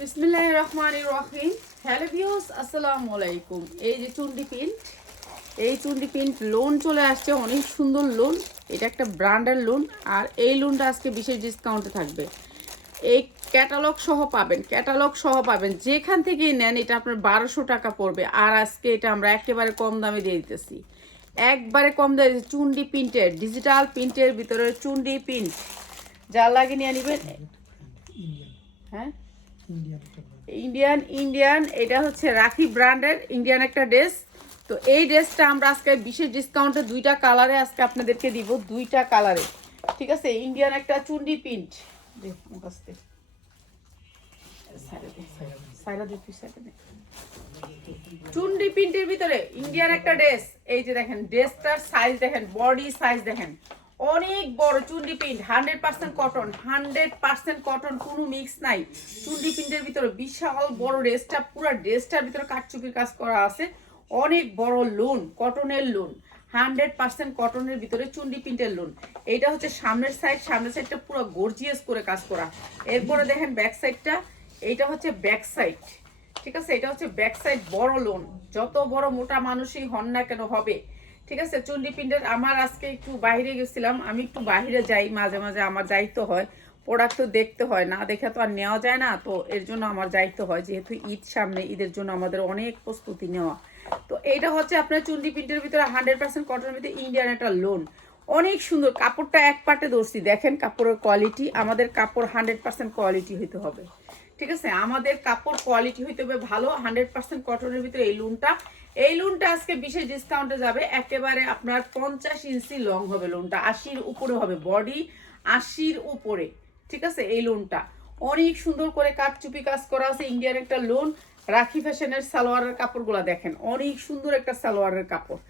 বিসমিল্লাহ রহমান রহিম hello views আসসালামু আলাইকুম এই যে চুন্ডি প্রিন্ট এই চুন্ডি প্রিন্ট লোন চলে আসছে, অনেক সুন্দর লোন এটা একটা ব্র্যান্ডের লোন আর এই লোনটা আজকে বিশেষ ডিসকাউন্টে থাকবে। এই ক্যাটালগ সহ পাবেন ক্যাটালগ সহ পাবেন। যেখান থেকেই নেন, এটা আপনার বারোশো টাকা পড়বে। আর আজকে এটা আমরা একেবারে কম দামে দিয়ে দিতেছি। একবারে কম দামে। চুন্ডি প্রিন্টের ডিজিটাল প্রিন্টের ভিতরে চুন্ডি প্রিন্ট যা লাগে নিয়ে নেবেন হ্যাঁ? ইন্ডিয়ান ইন্ডিয়ান এটা হচ্ছে রাখি ব্র্যান্ডের ইন্ডিয়ান একটা ড্রেস তো এই ড্রেসটা আমরা আজকে বিশেষ ডিসকাউন্টে দুইটা কালারে আজকে আপনাদেরকে দিব, দুইটা কালারে ঠিক আছে? ইন্ডিয়ান একটা চুন্ডি প্রিন্ট। চুন্ডি প্রিন্টের ভিতরে ইন্ডিয়ান একটা ড্রেস এই যে দেখেন ড্রেসটার সাইজ দেখেন বডি সাইজ দেখেন। অনেক বড় Chundi print hundred percent cotton hundred percent cotton কোনো মিক্স নাই। চুন্ডি প্রিন্টের ভিতরে বিশাল বড় ড্রেসটা পুরো ড্রেসটার ভিতরে কাটচুপির কাজ করা আছে। অনেক বড় লোন কটনের লোন হান্ড্রেড পার্সেন্ট কটনের ভিতরে চুন্ডি প্রিন্টের লোন এইটা হচ্ছে সামনের সাইড সামনের সাইডটা পুরো গর্জিয়াস করে কাজ করা। এরপরে দেখেন ব্যাক সাইডটা এইটা হচ্ছে ব্যাক সাইড ঠিক আছে? এটা হচ্ছে ব্যাক সাইড বড় লোন যত বড় মোটা মানুষই হন না কেন হবে ঠিক আছে চুন্ডি পিন্ডের আমার আজকে একটু বাইরে গেছিলাম, আমি একটু বাইরে যাই, মাঝে মাঝে আমার যাইতে হয় প্রোডাক্ট তো দেখতে হয়, না দেখে তো আর নেওয়া যায় না, তো এর জন্য আমার যাইতে হয়, যেহেতু ঈদ সামনে, ঈদের জন্য আমাদের অনেক প্রস্তুতি নেওয়া। তো এইটা হচ্ছে আপনার চুন্ডি ভিতরে হান্ড্রেড পার্সেন্ট কটনের ভিতরে ইন্ডিয়ান একটা লোন অনেক সুন্দর, কাপড়টা এক পাটে ধরছি, দেখেন কাপড়ের কোয়ালিটি আমাদের কাপড় হান্ড্রেড পার্সেন্ট কোয়ালিটি হইতে হবে। ঠিক আছে, আমাদের কাপড় কোয়ালিটি হইতে হবে ভালো হান্ড্রেড পার্সেন্ট কটনের ভিতরে এই লোনটা এই লোনটা আজকে বিশেষ ডিসকাউন্টে যাবে। একেবারে আপনার পঞ্চাশ ইঞ্চি লং হবে লোনটা আশির উপরে হবে বডি আশির উপরে। ঠিক আছে? এই লোনটা অনেক সুন্দর করে কাঠচুপি কাজ করা আছে। ইন্ডিয়ার একটা লোন রাখি ফ্যাশনের সালোয়ারের কাপড়গুলো দেখেন। অনেক সুন্দর একটা সালোয়ারের কাপড়।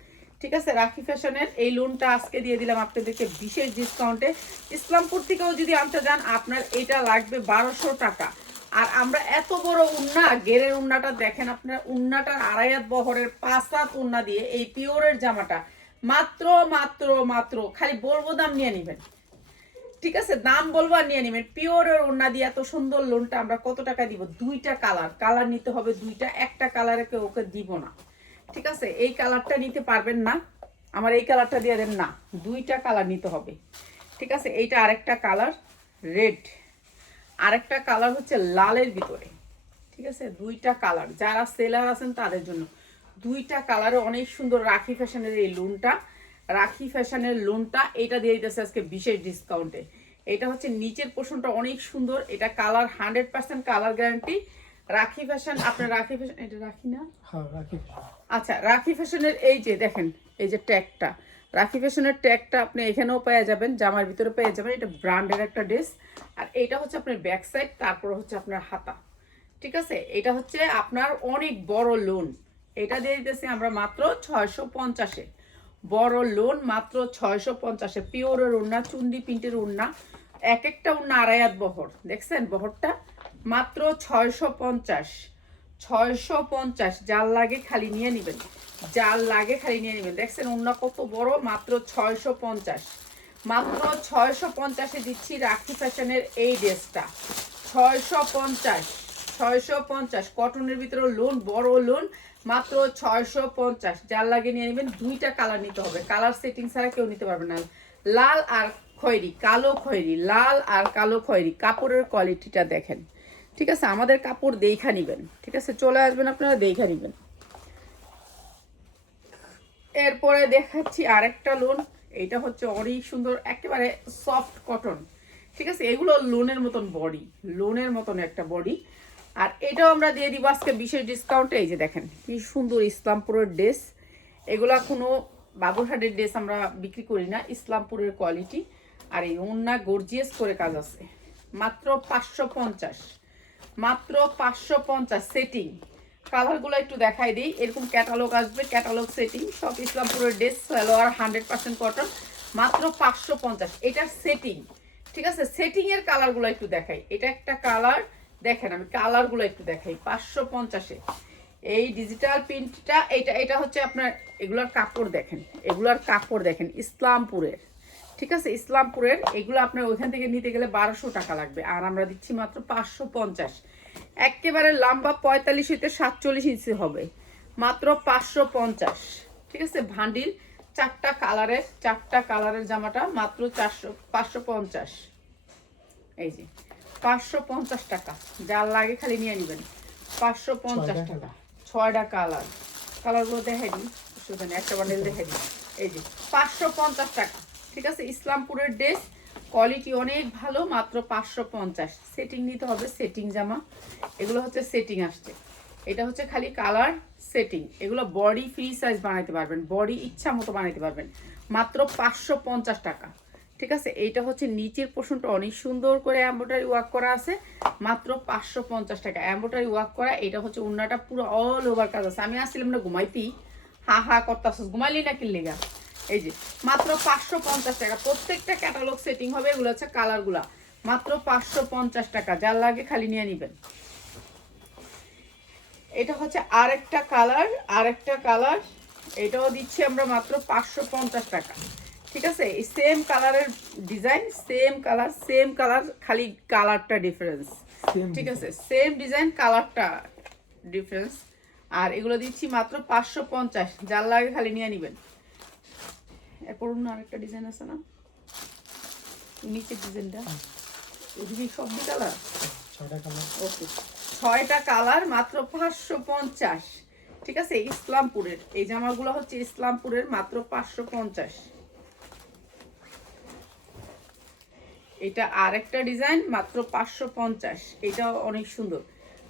ঠিক আছে? রাখি ফ্যাশনের এই লোনটা আজকে দিয়ে দিলাম আপনাদেরকে বিশেষ ডিসকাউন্টে ইসলামপুর থেকেও যদি আনতে যান, আপনার এটা লাগবে বারোশো টাকা। আর আমরা এত বড় উন্না গেরের উন্নাটা দেখেন আপনার, উন্নাটার আড়াইয়াত বহরের পাঁচ সাত উন্না দিয়ে এই পিওরের জামাটা। মাত্র মাত্র মাত্র, খালি বলব দাম নিয়ে নেবেন। ঠিক আছে, দাম বলব আর নিয়ে নেবেন। পিওরের ওড়না দিয়ে এত সুন্দর লোনটা আমরা কত টাকা দিব? দুইটা কালার। কালার নিতে হবে দুইটা, একটা কালারে কেউ ওকে দিব না। ঠিক আছে, এই কালারটা নিতে পারবেন না। আমার এই কালারটা দিয়ে দেন না। দুইটা কালার নিতে হবে। ঠিক আছে, এইটা আরেকটা কালার, রেড। আরেকটা কালার হচ্ছে লালের ভিতরে। ঠিক আছে? দুইটা কালার যারা সেলার আছেন তাদের জন্য। দুইটা কালারে অনেক সুন্দর রাখি ফ্যাশনের এই লোনটা রাখি ফ্যাশনের লোনটা এটা দিয়ে দিতেছে আজকে বিশেষ ডিসকাউন্টে এটা হচ্ছে নিচের পোর্শনটা অনেক সুন্দর। এটা colour hundred percent colour guarantee Rakhi fashion আপনার রাখি ফ্যাশন এটা রাখি না? হ্যাঁ রাখি আচ্ছা রাখি ফ্যাশনের এই যে দেখেন এই যে ট্যাগটা রাখি ফ্যাশনের ট্যাগটা আপনি এখানেও পেয়ে যাবেন, জামার ভিতরে পেয়ে যাবেন। এটা ব্র্যান্ডের একটা ড্রেস আর এইটা হচ্ছে আপনার ব্যাক সাইড তারপর হচ্ছে আপনার হাতা। ঠিক আছে? এটা হচ্ছে আপনার অনেক বড় লোন এটা দিয়ে দিতেছি আমরা মাত্র ছয়শো পঞ্চাশে। বড় লোন মাত্র ছয়শো পঞ্চাশে। পিওরের উন্না চুন্ডি প্রিন্টের উন্না এক একটা উন্না আড়াইয়াত বহর। দেখছেন বহরটা? মাত্র ছয়শো পঞ্চাশ। ছয়শো পঞ্চাশ, যার লাগে খালি নিয়ে নেবেন। জাল লাগে খালি নিয়ে নেবেন। দেখছেন অন্য কত বড়? মাত্র ছয়শো পঞ্চাশ। মাত্র ছয়শো পঞ্চাশে দিচ্ছি রাখি ফ্যাশনের এই ড্রেসটা। ছয়শো পঞ্চাশ ছয়শো পঞ্চাশ। কটনের ভিতরে লোন, বড় লোন, মাত্র ছয়শো পঞ্চাশ। যার লাগে নিয়ে নেবেন, দুইটা কালার নিতে হবে। কালার সেটিং ছাড়া কেউ নিতে পারবে না। লাল আর খয়েরি, কালো খয়েরি, লাল আর কালো খয়েরি, কাপড়ের কোয়ালিটিটা দেখেন। ঠিক আছে? আমাদের কাপড় দেখা নিবেন। ঠিক আছে? চলে আসবেন আপনারা, দেখা নিবেন। এরপরে দেখাচ্ছি আরেকটা লোন এটা হচ্ছে অনেক সুন্দর, একেবারে সফট কটন ঠিক আছে? এগুলো লোনের মতন বডি লোনের মতন একটা বডি আর এটাও আমরা দিয়ে দিব আজকে বিশেষ ডিসকাউন্টে এই যে দেখেন, কি সুন্দর ইসলামপুরের ড্রেস এগুলা কোনো বাবুরহাটের ড্রেস আমরা বিক্রি করি না, ইসলামপুরের কোয়ালিটি আর এই ওন্না গর্জিয়াস করে কাজ আছে। মাত্র পাঁচশো পঞ্চাশ। মাত্র পাঁচশো পঞ্চাশ সেটিং কালারগুলো একটু দেখাই দিই। এরকম ক্যাটালগ আসবে ক্যাটালগ সেটিং সব ইসলামপুরের dress salwar hundred percent cotton মাত্র পাঁচশো পঞ্চাশ। এটার সেটিং ঠিক আছে? সেটিং এর কালারগুলো একটু দেখাই। এটা একটা কালার, দেখেন আমি কালারগুলো একটু দেখাই, পাঁচশো পঞ্চাশে। এই ডিজিটাল প্রিন্টটা এটা এটা হচ্ছে আপনার এগুলার কাপড় দেখেন, এগুলার কাপড় দেখেন, ইসলামপুরের, ঠিক আছে? ইসলামপুরের, এগুলো আপনার ওইখান থেকে নিতে গেলে বারোশো টাকা লাগবে। আর আমরা দিচ্ছি মাত্র পাঁচশো পঞ্চাশ। একেবারে লম্বা পঁয়তাল্লিশ হইতে সাতচল্লিশ ইঞ্চি হবে। মাত্র পাঁচশো পঞ্চাশ। ঠিক আছে? ভান্ডিল চারটা কালারের চারটা কালারের জামাটা মাত্র চারশো পাঁচশো পঞ্চাশ। এই যে পাঁচশো পঞ্চাশ টাকা। যার লাগে খালি নিয়ে নেবেন। পাঁচশো পঞ্চাশ টাকা। ছয়টা কালার। কালারগুলো দেখাই দিই। নেই একটা বান্ডেল দেখাই দিই। এই যে পাঁচশো পঞ্চাশ টাকা। ঠিক আছে? ইসলামপুরের ড্রেস কোয়ালিটি অনেক ভালো, মাত্র পাঁচশো পঞ্চাশ। সেটিং নিতে হবে সেটিং জামা। এগুলো হচ্ছে সেটিং আসছে। এটা হচ্ছে খালি কালার সেটিং এগুলো বডি ফ্রি সাইজ বানাইতে পারবেন বডি ইচ্ছা মতো বানাইতে পারবেন। মাত্র পাঁচশো পঞ্চাশ টাকা। ঠিক আছে? এইটা হচ্ছে নিচের পোর্শনটা অনেক সুন্দর করে এম্ব্রয়ডারি ওয়ার্ক করা আছে। মাত্র পাঁচশো পঞ্চাশ টাকা। এম্ব্রয়ডারি ওয়ার্ক করা, এটা হচ্ছে উন্নাটা পুরো অল ওভার কাজ আছে। আমি আসছিলাম না, ঘুমাইতি। হা হা করতে করতেছিস। ঘুমাইলি না কিনলে গা এই যে মাত্র পাঁচশো পঞ্চাশ টাকা। প্রত্যেকটা ক্যাটালগ সেটিং হবে এগুলো হচ্ছে কালারগুলা মাত্র পাঁচশো পঞ্চাশ টাকা যার লাগে খালি নিয়ে নেবেন। এটা হচ্ছে আরেকটা কালার আরেকটা কালার এটাও দিচ্ছি আমরা মাত্র পাঁচশো পঞ্চাশ টাকা। ঠিক আছে? এই সেম কালারের design same colour same colour খালি কালারটা ডিফারেন্স ঠিক আছে? সেম ডিজাইন কালারটা ডিফারেন্স আর এগুলো দিচ্ছি মাত্র পাঁচশো পঞ্চাশ যার লাগে খালি নিয়ে নেবেন। এরপর অন্য আরেকটা ডিজাইন আছে না? নিচের ডিজাইনটা ওদিকে সব কালার ছয়টা কালার ওকে। ছয়টা কালার মাত্র পাঁচশো পঞ্চাশ। ঠিক আছে? ইসলামপুরের। এই জামাগুলো হচ্ছে ইসলামপুরের মাত্র পাঁচশো পঞ্চাশ। এটা আরেকটা ডিজাইন মাত্র পাঁচশো পঞ্চাশ। এটাও অনেক সুন্দর।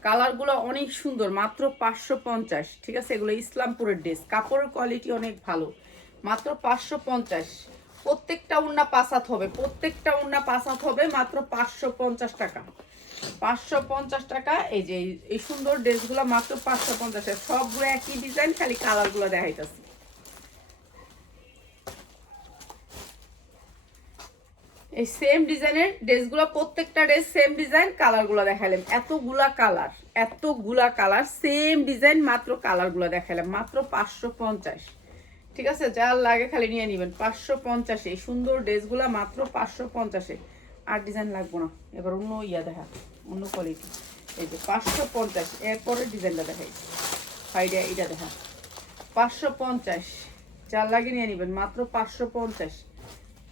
কালারগুলো অনেক সুন্দর মাত্র পাঁচশো পঞ্চাশ। ঠিক আছে? এগুলো ইসলামপুরের ড্রেস কাপড়ের কোয়ালিটি অনেক ভালো। মাত্র পাঁচশো পঞ্চাশ। প্রত্যেকটা উন্না পাসাত হবে। প্রত্যেকটা উন্না পাসাত হবে, মাত্র পাঁচশো পঞ্চাশ টাকা। পাঁচশো পঞ্চাশ টাকা, এই যে, এই- সুন্দর ড্রেসগুলো মাত্র পাঁচশো পঞ্চাশ। সবগুলো একই ডিজাইন, খালি কালারগুলো দেখাইতেছে। এই সেম ডিজাইনের ড্রেসগুলো, প্রত্যেকটা ড্রেস সেম ডিজাইন, কালারগুলো দেখালাম এতগুলা কালার এতগুলা কালার, সেম ডিজাইন, মাত্র কালারগুলো দেখালাম মাত্র পাঁচশো পঞ্চাশ। ঠিক আছে? যা লাগে খালি নিয়ে নেবেন। পাঁচশো পঞ্চাশে এই সুন্দর ড্রেসগুলো মাত্র পাঁচশো পঞ্চাশে আর ডিজাইন লাগবো না। এবার অন্য ইয়া দেখা, অন্য কোয়ালিটি এই যে পাঁচশো পঞ্চাশ, এরপরে ডিজাইনটা দেখাই। সাইডে এটা দেখা। পাঁচশো পঞ্চাশ, যার লাগে নিয়ে নেবেন। মাত্র পাঁচশো পঞ্চাশ।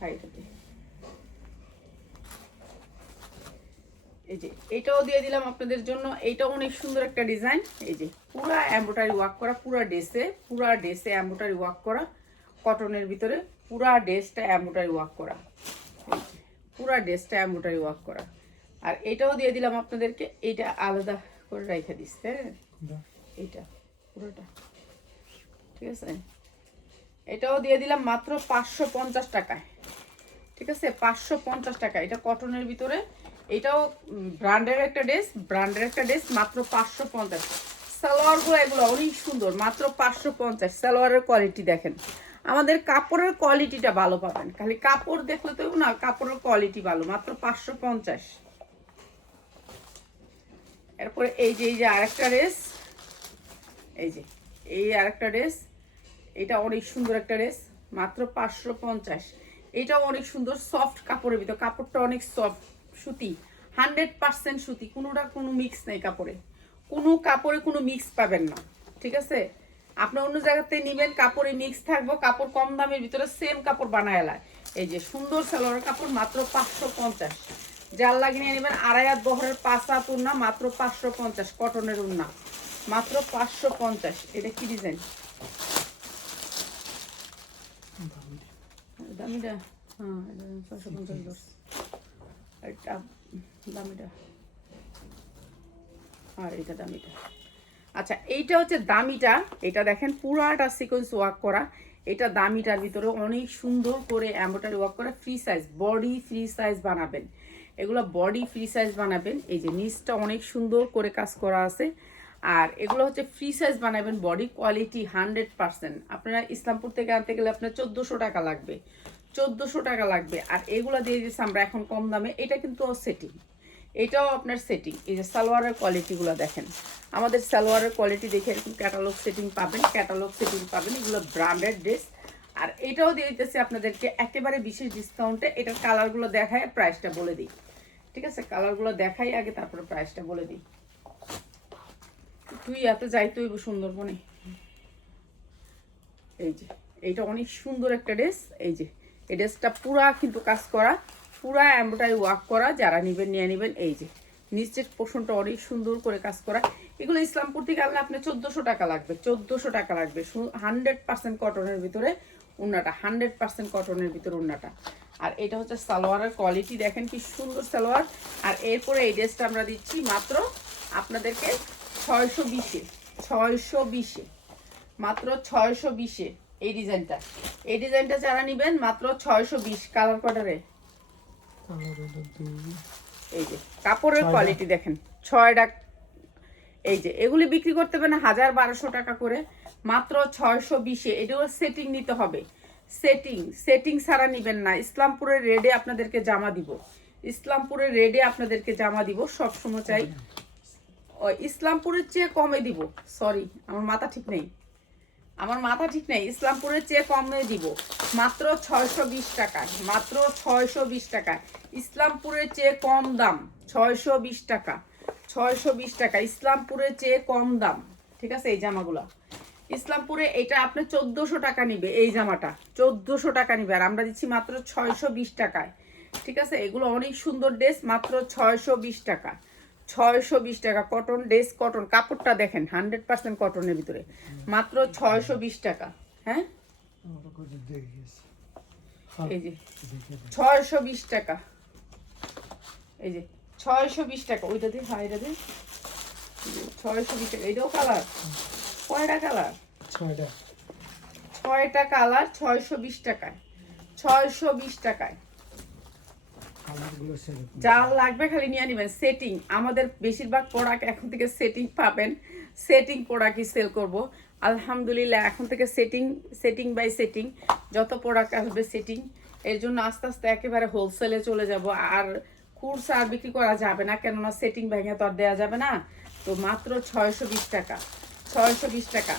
হাইটাতে এই যে এটাও দিয়ে দিলাম আপনাদের জন্য। এইটা অনেক সুন্দর একটা ডিজাইন। এই যে পুরা এম্ব্রয়ডারি ওয়ার্ক করা পুরা ড্রেসে পুরা ড্রেসে এম্ব্রয়ডারি ওয়ার্ক করা। কটনের ভিতরে পুরা ড্রেসটা এম্ব্রয়ডারি ওয়ার্ক করা। পুরা ড্রেসটা এম্ব্রয়ডারি ওয়ার্ক করা। আর এটাও দিয়ে দিলাম আপনাদেরকে। এইটা আলাদা করে রেখে দিস হ্যাঁ? এইটা পুরোটা। ঠিক আছে? এটাও দিয়ে দিলাম মাত্র পাঁচশো পঞ্চাশ টাকায়। ঠিক আছে? পাঁচশো পঞ্চাশ টাকা। এটা কটনের ভিতরে এটাও ব্র্যান্ডের একটা ড্রেস ব্র্যান্ডের একটা ড্রেস মাত্র পাঁচশো পঞ্চাশ। সালোয়ারগুলো এগুলো অনেক সুন্দর, মাত্র পাঁচশো পঞ্চাশ। সালোয়ারের কোয়ালিটি দেখেন। আমাদের কাপড়ের কোয়ালিটিটা ভালো পাবেন। খালি কাপড় দেখলে তো না, কাপড়ের কোয়ালিটি ভালো, মাত্র পাঁচশো পঞ্চাশ। এরপরে এই যে এই যে আরেকটা ড্রেস এই যে, এই আরেকটা ড্রেস এটা অনেক সুন্দর একটা ড্রেস মাত্র পাঁচশো পঞ্চাশ। এটাও অনেক সুন্দর সফট কাপড়ের ভিতর, কাপড়টা অনেক সফট সুতি, হান্ড্রেড পার্সেন্ট সুতি, কোনোটা কোনো মিক্স নেই কাপড়ে। কোনো কাপড়ে কোনো মিক্স পাবেন না, ঠিক আছে? আপনি অন্য জায়গাতে নেবেন, কাপড়ে মিক্স থাকব, কাপড় কম দামের ভিতরে সেম কাপড় বানায় এলায়। এই যে সুন্দর সালোয়ার কাপড়, মাত্র পাঁচশো পঞ্চাশ। জাল লাগিয়ে নেবেন আড়াই হাত বহরের পাঁচ হাত উন্না, মাত্র পাঁচশো পঞ্চাশ কটনের উন্না। মাত্র পাঁচশো পঞ্চাশ, এটা কি ডিজাইন দামিটা হ্যাঁ ছশো পঞ্চাশ এটা। দামিটা আর এটা দামিটা আচ্ছা এইটা হচ্ছে দামিটা। এটা দেখেন, পুরাটা সিকোয়েন্স ওয়ার্ক করা। এটা দামিটার ভিতরে অনেক সুন্দর করে এম্ব্রয়ডারি ওয়ার্ক করা। Free size body free size বানাবেন। এগুলো বডি ফ্রি সাইজ বানাবেন। এই যে নিচটা অনেক সুন্দর করে কাজ করা আছে। আর এগুলো হচ্ছে ফ্রি সাইজ বানাবেন বডি কোয়ালিটি হান্ড্রেড পার্সেন্ট আপনারা ইসলামপুর থেকে আনতে গেলে আপনার চোদ্দোশো টাকা লাগবে। চোদ্দোশো টাকা লাগবে। আর এগুলো দিয়ে দিচ্ছি আমরা এখন কম দামে। এটা কিন্তু সেটিং এটাও আপনার সেটিং এই যে সালোয়ারের কোয়ালিটিগুলো দেখেন। আমাদের সালোয়ারের কোয়ালিটি দেখে এরকম ক্যাটালগ সেটিং পাবেন ক্যাটালগ সেটিং পাবেন। এগুলো ব্র্যান্ডেড ড্রেস আর এটাও দিয়ে দিতেছি আপনাদেরকে একেবারে বিশেষ ডিসকাউন্টে এটার কালারগুলো দেখায় প্রাইসটা বলে দিই। ঠিক আছে? কালারগুলো দেখাই আগে, তারপরে প্রাইসটা বলে দিই। তুই এত যাইতে হইব সুন্দরবনে। এই যে, এইটা অনেক সুন্দর একটা ড্রেস এই যে এই ড্রেসটা পুরা কিন্তু কাজ করা, পুরা এমব্রয়ডারি ওয়ার্ক করা, যারা নেবেন নিয়ে নেবেন, এই যে নিচের পোষণটা অনেক সুন্দর করে কাজ করা। এগুলো ইসলামপুর থেকে আনলে আপনার চোদ্দোশো টাকা লাগবে, চোদ্দোশো টাকা লাগবে হান্ড্রেড পার্সেন্ট কটনের ভিতরে উন্নাটা হান্ড্রেড পার্সেন্ট কটনের ভিতরে উন্নাটা। আর এটা হচ্ছে সালোয়ারের কোয়ালিটি দেখেন কি সুন্দর সালোয়ার। আর এরপরে এই ড্রেসটা আমরা দিচ্ছি মাত্র আপনাদেরকে ছয়শো বিশে ছয়শো বিশে, মাত্র ছয়শো বিশে। এই ডিজাইনটা। এই ডিজাইনটা যারা নেবেন মাত্র ছয়শো বিশ কালার কটারে এই যে কাপড়ের কোয়ালিটি দেখেন ছয়টা। এই যে এগুলি বিক্রি করতে পারেন হাজার বারোশো টাকা করে। মাত্র ছয়শো বিশে এটাও সেটিং নিতে হবে। সেটিং সেটিং ছাড়া নিবেন না। ইসলামপুরের রেডে আপনাদেরকে জামা দিব। ইসলামপুরের রেডে আপনাদেরকে জামা দিব সবসময় চাই। ও ইসলামপুরের চেয়ে কমে দিব। সরি আমার মাথা ঠিক নেই। আমার মাথা ঠিক নেই, ইসলামপুরের চেয়ে কমে দিব। মাত্র ছয়শো বিশ টাকায়, মাত্র ছয়শো বিশ টাকায়। ইসলামপুরের চেয়ে কম দাম, ছয়শো বিশ টাকা, ছয়শো বিশ টাকা। ইসলামপুরের চেয়ে কম দাম, ঠিক আছে, এই জামাগুলো। ইসলামপুরে এটা আপনি চোদ্দোশো টাকা নিবে, এই জামাটা, চোদ্দোশো টাকা নিবে, আর আমরা দিচ্ছি মাত্র ছয়শো বিশ টাকায়, ঠিক আছে? এগুলো অনেক সুন্দর ড্রেস, মাত্র ছয়শো বিশ টাকা। ছয়শো বিশ টাকা কটন ড্রেস কটন কাপড়টা দেখেন হান্ড্রেড পার্সেন্ট কটনের ভিতরে। মাত্র ছয়শো বিশ টাকা হ্যাঁ? এই যে ছয়শো বিশ টাকা। এই যে ছয়শো বিশ টাকা ওইটা দিয়ে হ্যাঁ এটা দিয়ে? ছয়শো বিশ টাকা এটাও কালার কয়টা কালার ছয়টা। ছয়টা কালার ছয়শো বিশ টাকায় ছয়শো বিশ টাকায়। যা লাগবে খালি নিয়ে নেবেন। সেটিং আমাদের বেশিরভাগ প্রোডাক্ট এখন থেকে সেটিং পাবেন। সেটিং প্রোডাক্টই সেল করব। আলহামদুলিল্লাহ, এখন থেকে সেটিং সেটিং বাই সেটিং যত প্রোডাক্ট আসবে সেটিং এর জন্য আস্তে আস্তে একেবারে হোলসেলে চলে যাব। আর খুরসা আর বিক্রি করা যাবে না, কেননা সেটিং ভেঙে তো আর দেওয়া যাবে না। তো মাত্র ছয়শো বিশ টাকা। ছয়শো বিশ টাকা।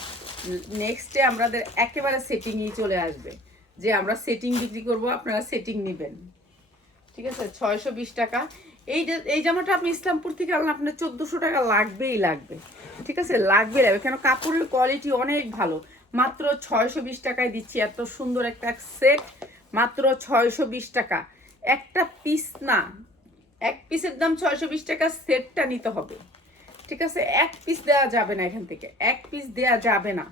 নেক্সটে আমাদের একেবারে সেটিংই চলে আসবে। যে আমরা সেটিং বিক্রি করব, আপনারা সেটিং নেবেন। ঠিক আছে? ছয়শো বিশ টাকা। এই এই জামাটা আপনি ইসলামপুর থেকে আনলে আপনার চোদ্দোশো টাকা লাগবেই লাগবে। ঠিক আছে? লাগবে লাগবে। কেন? কাপড়ের কোয়ালিটি অনেক ভালো। মাত্র ছয়শো বিশ টাকায় দিচ্ছি। এত সুন্দর একটা সেট মাত্র ছয়শো বিশ টাকা। একটা পিস না। এক পিসের দাম ছয়শো বিশ টাকা সেটটা নিতে হবে। ঠিক আছে? এক পিস দেওয়া যাবে না এখান থেকে। এক পিস দেওয়া যাবে না।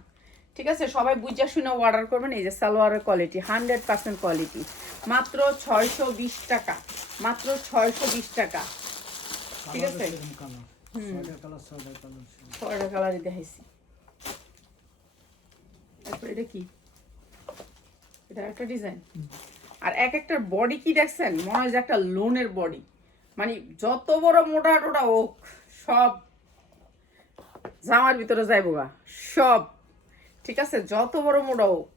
ঠিক আছে? সবাই বুঝা শুনে অর্ডার করবেন। এই যে সালোয়ারের কোয়ালিটি হান্ড্রেড পার্সেন্ট কোয়ালিটি মাত্র ছয়শো বিশ টাকা। মাত্র ছয়শো বিশ টাকা। ঠিক আছে? ছয়টা কালারই দেখাইছি। তারপর এটা কি? এটা একটা ডিজাইন আর এক বডি কি দেখছেন? মনে হয় যে একটা লোনের বডি মানে যত বড় মোটা টোটা হোক সব জামার ভিতরে যাইব গা। সব। ঠিক আছে যত বড় মোটা হোক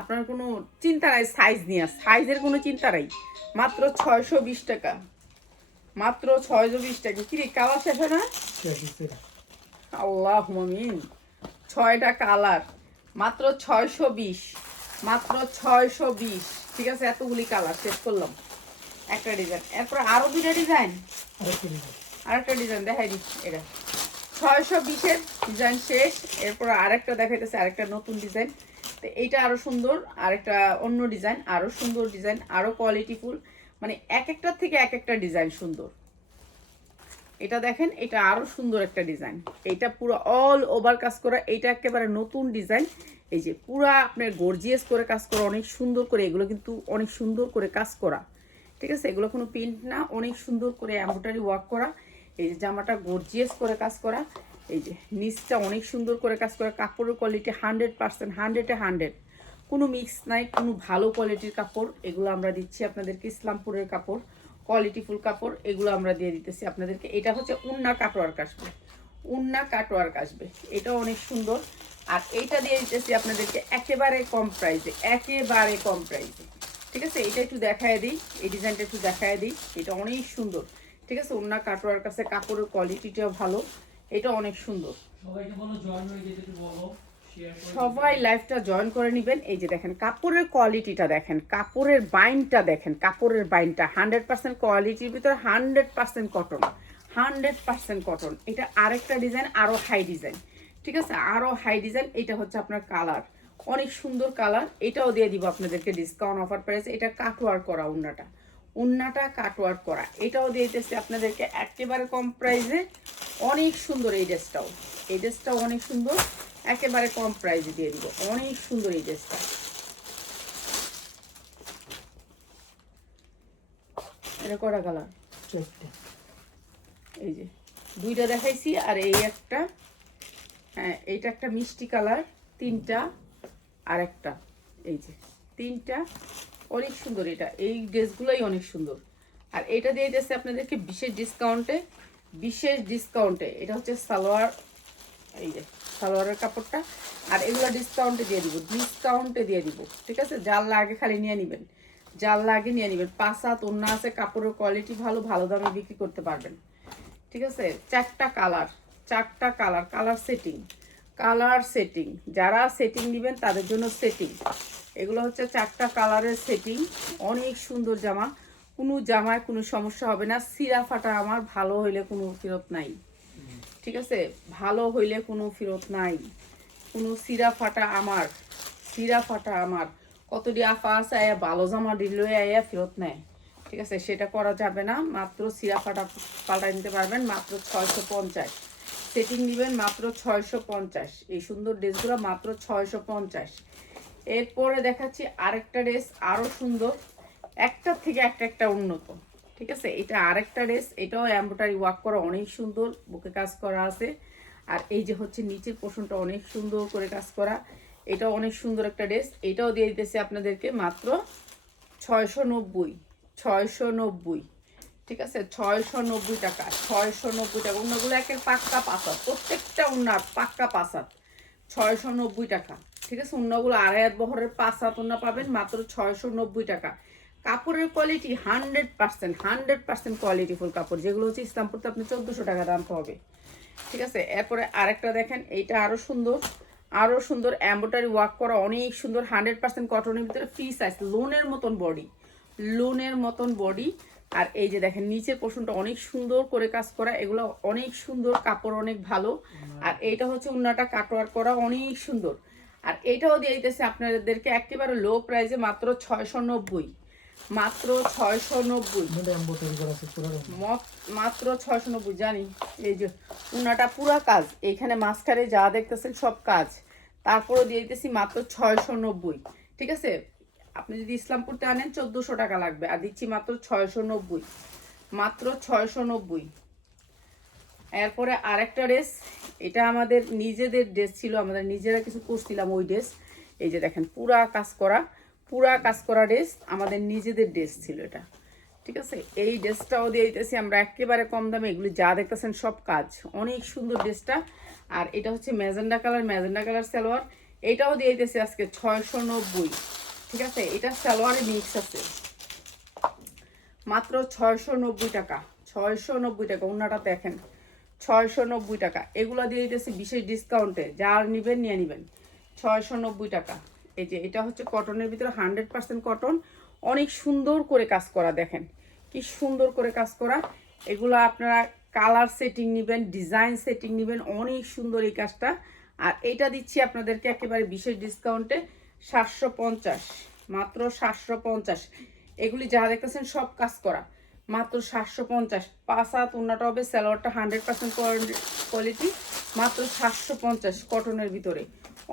আপনার কোনো চিন্তা নাই সাইজ নিয়ে সাইজের কোনো চিন্তা নাই। মাত্র ছয়শো বিশ টাকা। মাত্র ছয়শো বিশ টাকা। কি রে কালার শেষ হয় না? আল্লাহ মমিন ছয়টা কালার মাত্র ছয়শো বিশ। মাত্র ছয়শো বিশ। ঠিক আছে এতগুলি কালার শেষ করলাম। একটা ডিজাইন এরপর আরও দুটা ডিজাইন ডিজাইন আরেকটা ডিজাইন দেখাই দিচ্ছি এটা। ছয়শো বিশের ডিজাইন শেষ। এরপর আরেকটা দেখাইতেছে, আরেকটা নতুন ডিজাইন। তো এইটা আরও সুন্দর, আরেকটা অন্য ডিজাইন, আরও সুন্দর ডিজাইন, আরও কোয়ালিটিফুল মানে এক একটার থেকে এক একটা ডিজাইন সুন্দর। এটা দেখেন, এটা আরও সুন্দর একটা ডিজাইন। এটা পুরো অল ওভার কাজ করা এটা একেবারে নতুন ডিজাইন। এই যে পুরা আপনার গর্জিয়াস করে কাজ করা, অনেক সুন্দর করে, এগুলো কিন্তু অনেক সুন্দর করে কাজ করা। ঠিক আছে? এগুলো কোনো প্রিন্ট না, অনেক সুন্দর করে এম্ব্রয়ডারি ওয়ার্ক করা। এই যে জামাটা গর্জিয়াস করে কাজ করা, এই যে নিচটা অনেক সুন্দর করে কাজ করা, কাপড়ের কোয়ালিটি হান্ড্রেড পার্সেন্ট হান্ড্রেডে হান্ড্রেড কোনো মিক্স নাই, কোনো ভালো কোয়ালিটির কাপড়, এগুলো আমরা দিচ্ছি আপনাদেরকে ইসলামপুরের কাপড় কোয়ালিটিফুল কাপড়, এগুলো আমরা দিয়ে দিতেছি আপনাদেরকে। এটা হচ্ছে উন্না কাটওয়ার্ক আসবে, উন্না কাটওয়ার্ক আসবে। এটাও অনেক সুন্দর। আর এইটা দিয়ে দিতেছি আপনাদেরকে একেবারে কম প্রাইসে একেবারে কম প্রাইসে ঠিক আছে? এটা একটু দেখায় দিই, এই ডিজাইনটা একটু দেখায় দিই, এটা অনেক সুন্দর। ঠিক আছে ওনার কাটোয়ার কাছে কাপড়ের কোয়ালিটিটাও ভালো। এটা অনেক সুন্দর। সবাই লাইফটা জয়েন করে নেবেন। এই যে দেখেন কাপড়ের কোয়ালিটিটা দেখেন কাপড়ের বাইনটা দেখেন কাপড়ের বাইনটা হান্ড্রেড পার্সেন্ট কোয়ালিটির ভিতরে hundred percent cotton hundred percent cotton এটা আরেকটা ডিজাইন আরও হাই ডিজাইন ঠিক আছে আরও হাই ডিজাইন এটা হচ্ছে আপনার কালার অনেক সুন্দর কালার এটাও দিয়ে দিব আপনাদেরকে ডিসকাউন্ট অফার প্রাইসে এটা কাটওয়ার করা উন্নাটা উন্নাটা কাটওয়ার করা। এটাও দিয়ে দিতেছি আপনাদেরকে একেবারে কম প্রাইসে অনেক সুন্দর এই ড্রেসটাও। এই ড্রেসটাও অনেক সুন্দর। একেবারে কম প্রাইসে দিয়ে দিব। অনেক সুন্দর এই ড্রেসটা। এটা কটা কালার এই যে দুইটা দেখাইছি আর এই একটা। হ্যাঁ এইটা একটা মিষ্টি কালার তিনটা আর একটা। এই যে তিনটা অনেক সুন্দর এটা। এই ড্রেসগুলোই অনেক সুন্দর। আর এটা দিয়ে দিয়েছে আপনাদেরকে বিশেষ ডিসকাউন্টে বিশেষ ডিসকাউন্টে এটা হচ্ছে সালোয়ার, এই যে সালোয়ারের কাপড়টা। আর এগুলো ডিসকাউন্টে দিয়ে দিব ডিসকাউন্টে দিয়ে দিব, ঠিক আছে? যার লাগে খালি নিয়ে নেবেন। যার লাগে নিয়ে নেবেন। পাঁচ হাত অন্য আছে, কাপড়ের কোয়ালিটি ভালো ভালো দামে বিক্রি করতে পারবেন। ঠিক আছে? চারটা কালার চারটা colour colour setting colour setting যারা সেটিং নেবেন, তাদের জন্য সেটিং এগুলো হচ্ছে চারটা কালারের সেটিং। অনেক সুন্দর জামা। কোনো জামায় কোনো সমস্যা হবে না। সিরা ফাটা আমার ভালো হইলে কোনো ফেরত নাই। ঠিক আছে? ভালো হইলে কোনো ফেরত নাই। কোনো সিরা ফাটা আমার সিরা ফাটা আমার। কতটি আফা আছে আয়া ভালো জামা দিলে আয়া ফেরত নেয়। ঠিক আছে? সেটা করা যাবে না। মাত্র সিরা ফাটা পাল্টাই নিতে পারবেন। মাত্র ছয়শো পঞ্চাশ। সেটিং নেবেন মাত্র ছয়শো পঞ্চাশ। এই সুন্দর ড্রেসগুলো মাত্র ছয়শো পঞ্চাশ। এরপরে দেখাচ্ছি আরেকটা ড্রেস আরও সুন্দর। একটার থেকে একটা একটা উন্নত। ঠিক আছে? এটা আরেকটা ড্রেস এটাও এম্ব্রয়ডারি ওয়ার্ক করা অনেক সুন্দর। বুকে কাজ করা আছে। আর এই যে হচ্ছে নিচের পোষণটা অনেক সুন্দর করে কাজ করা। এটাও অনেক সুন্দর একটা ড্রেস এটাও দিয়ে দিতেছে আপনাদেরকে মাত্র ছয়শো নব্বই ছয়শো নব্বই ঠিক আছে? ছয়শো নব্বই টাকা। ছয়শো নব্বই টাকা। অন্যগুলো একের পাক্কা পাসাত প্রত্যেকটা উন্নার পাক্কা পাসাত ছয়শো নব্বই টাকা। ঠিক আছে, অন্যগুলো আড়াই হাত বহরের পাঁচ হাত অন্য পাবেন, মাত্র ছয়শো নব্বই টাকা। কাপড়ের quality hundred percent hundred percent কোয়ালিটিফুল কাপড়, যেগুলো হচ্ছে ইসলামপুরতে আপনি চোদ্দোশো টাকা দাম হবে ঠিক আছে, এরপরে আরেকটা দেখেন, এইটা আরও সুন্দর আরও সুন্দর এম্ব্রয়ডারি ওয়ার্ক করা, অনেক সুন্দর হান্ড্রেড পার্সেন্ট কটনের ভিতরে ফ্রি সাইজ লোনের মতন বডি লোনের মতন বডি আর এই যে দেখেন নিচের পোষণটা অনেক সুন্দর করে কাজ করা, এগুলো অনেক সুন্দর, কাপড় অনেক ভালো। আর এইটা হচ্ছে উন্নাটা কাটওয়ার করা, অনেক সুন্দর। আর এইটাও দিয়ে দিতেছে আপনাদেরকে একেবারে লো প্রাইসে মাত্র ছয়শো নব্বই। মাত্র ছয়শো নব্বই। মাত্র ছয়শো নব্বই জানি। এই যে উনাটা পুরা কাজ। এইখানে মাঝখানে যা দেখতেছেন সব কাজ। তারপরে দিয়ে দিতেছি মাত্র ছয়শো নব্বই। ঠিক আছে? আপনি যদি ইসলামপুরতে আনেন চোদ্দোশো টাকা লাগবে। আর দিচ্ছি মাত্র ছয়শো নব্বই। মাত্র ছয়শো নব্বই। এরপরে আরেকটা ড্রেস, এটা আমাদের নিজেদের ড্রেস ছিল, আমাদের নিজেরা কিছু করছিলাম ওই ড্রেস। এই যে দেখেন, পুরা কাজ করা, পুরা কাজ করা ড্রেস, আমাদের নিজেদের ড্রেস ছিল এটা। ঠিক আছে? এই ড্রেসটাও দিয়ে দিতেছি, আমরা একেবারে কম দামে, এগুলি যা দেখতেছেন সব কাজ। অনেক সুন্দর ড্রেসটা। আর এটা হচ্ছে magenta colour magenta colour salwar. এটাও দিয়ে দিতেছি আজকে ছয়শো নব্বই ঠিক আছে? এটা সালোয়ারে মিক্স আছে। মাত্র ছয়শো নব্বই টাকা ছয়শো নব্বই টাকা অন্যটা দেখেন। ছয়শো নব্বই টাকা। এগুলো দিয়ে দিতেছি বিশেষ ডিসকাউন্টে যার নিবেন, নিয়ে নিবেন। ছয়শো নব্বই টাকা। এই যে, এটা হচ্ছে কটনের ভিতরে হান্ড্রেড পার্সেন্ট কটন অনেক সুন্দর করে কাজ করা, দেখেন। কি সুন্দর করে কাজ করা। এগুলো আপনারা কালার সেটিং নেবেন ডিজাইন সেটিং নেবেন, অনেক সুন্দর এই কাজটা। আর এইটা দিচ্ছি আপনাদেরকে একেবারে বিশেষ ডিসকাউন্টে সাতশো পঞ্চাশ। মাত্র সাতশো পঞ্চাশ। এগুলি যা দেখতেছেন সব কাজ করা। মাত্র সাতশো পঞ্চাশ। পাঁচ হাত উন্নাটা হবে স্যালোয়ারটা হান্ড্রেড পার্সেন্ট কোয়ালিটি মাত্র সাতশো পঞ্চাশ কটনের ভিতরে।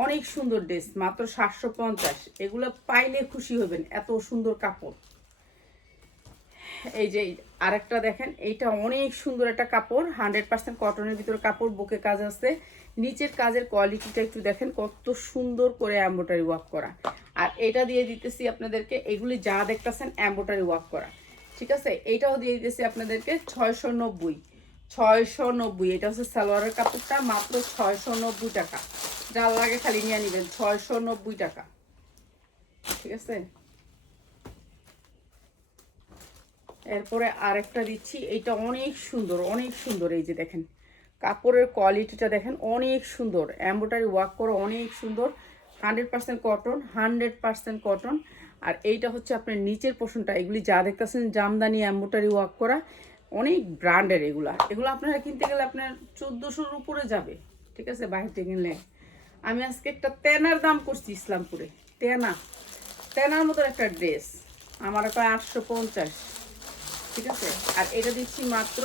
অনেক সুন্দর ড্রেস মাত্র সাতশো পঞ্চাশ। এগুলো পাইলে খুশি হবেন, এত সুন্দর কাপড়। এই যে আরেকটা দেখেন, এইটা অনেক সুন্দর একটা কাপড়, হান্ড্রেড পার্সেন্ট কটনের ভিতরে কাপড়, বুকে কাজ আছে। নিচের কাজের কোয়ালিটিটা একটু দেখেন, কত সুন্দর করে এম্ব্রয়ডারি ওয়ার্ক করা। আর এটা দিয়ে দিতেছি আপনাদেরকে, এগুলি যা দেখতেছেন এম্ব্রয়ডারি ওয়ার্ক করা। ঠিক আছে? এইটাও দিয়ে দিতেছি আপনাদেরকে ছয়শো নব্বই। ছয়শো নব্বই, এটা হচ্ছে সালোয়ারের কাপড়টা মাত্র ছয়শো নব্বই টাকা। যার লাগে খালি নিয়ে নেবেন, ছয়শো নব্বই টাকা। ঠিক আছে? এরপরে আরেকটা দিচ্ছি, এইটা অনেক সুন্দর অনেক সুন্দর, এই যে দেখেন। কাপড়ের কোয়ালিটিটা দেখেন, অনেক সুন্দর। এম্ব্রয়ডারি ওয়ার্ক করা অনেক সুন্দর। Hundred percent cotton, hundred percent cotton. আর এইটা হচ্ছে আপনার নিচের পোষণটা এগুলি যা দেখতেছেন, জামদানি, এম্ব্রয়ডারি ওয়ার্ক করা, অনেক ব্র্যান্ডের এগুলা। এগুলো আপনারা কিনতে গেলে আপনার চোদ্দোশোর উপরে যাবে, ঠিক আছে, বাইরে কিনলে। আমি আজকে একটা তেনার দাম করছি ইসলামপুরে। তেনা, তেনার মতো একটা ড্রেস আমার প্রায় আটশো পঞ্চাশ, ঠিক আছে? আর এটা দিচ্ছি মাত্র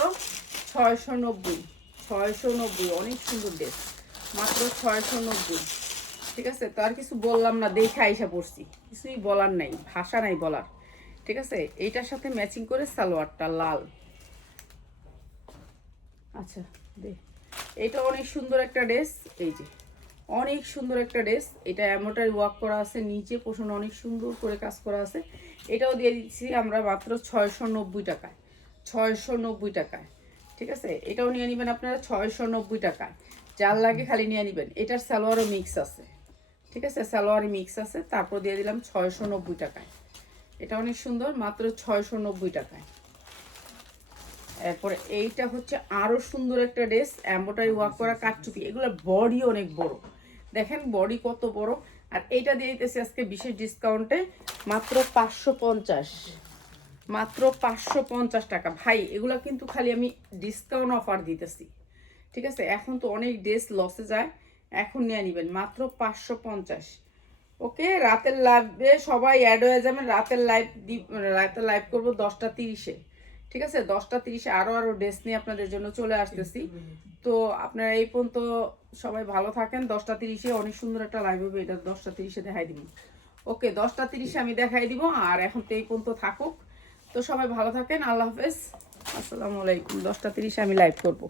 ছয়শো নব্বই ছয়শো নব্বই, অনেক সুন্দর ড্রেস মাত্র ছয়শো নব্বই। ঠিক আছে? তো আর কিছু বললাম না, দেখে আইসা পড়ছি। কিছুই বলার নাই, ভাষা নাই বলার। ঠিক আছে? এইটার সাথে ম্যাচিং করে সালোয়ারটা লাল। আচ্ছা দে। এটা অনেক সুন্দর একটা ড্রেস এই যে। অনেক সুন্দর একটা ড্রেস এটা এমোটার ওয়ার্ক করা আছে, নিচে পোষণ অনেক সুন্দর করে কাজ করা আছে। এটাও দিয়ে দিচ্ছি আমরা মাত্র ছয়শো নব্বই টাকায়। ছয়শো নব্বই টাকায়। ঠিক আছে? এটাও নিয়ে নেবেন আপনারা ছয়শো নব্বই টাকায়। যার লাগে খালি নিয়ে নেবেন। এটার সালোয়ারও মিক্স আছে। ঠিক আছে? সালোয়ারে মিক্স আছে, তারপর দিয়ে দিলাম ছয়শো নব্বই টাকায়। এটা অনেক সুন্দর, মাত্র ছয়শো নব্বই টাকায়। এরপরে এইটা হচ্ছে আরও সুন্দর একটা ড্রেস এম্বোটারি ওয়ার্ক করা কাটচুপি এগুলোর বডি অনেক বড়। দেখেন বডি কত বড়। আর এইটা দিয়ে দিতেছি আজকে বিশেষ ডিসকাউন্টে মাত্র পাঁচশো পঞ্চাশ। মাত্র পাঁচশো পঞ্চাশ টাকা। ভাই, এগুলো কিন্তু খালি আমি ডিসকাউন্ট অফার দিতেছি। ঠিক আছে? এখন তো অনেক ড্রেস লসে যায়। এখন নিয়ে নেবেন, মাত্র পাঁচশো পঞ্চাশ। ওকে, রাতের লাইভে সবাই অ্যাড হয়ে যাবেন, রাতের লাইভ দি, রাতের লাইভ করব দশটা তিরিশে। ঠিক আছে? দশটা তিরিশে আরও আরও ড্রেস নিয়ে আপনাদের জন্য চলে আসতেছি। তো আপনারা এই পর্যন্ত সবাই ভালো থাকেন। দশটা তিরিশে অনেক সুন্দর একটা লাইভ হবে, এটা দশটা তিরিশে দেখাই দিব। ওকে, দশটা তিরিশে আমি দেখাই দিব, আর এখন তো এই পর্যন্ত থাকুক। তো সবাই ভালো থাকেন, আল্লাহ হাফেজ। আসসালামু আলাইকুম, দশটা তিরিশে আমি লাইভ করব।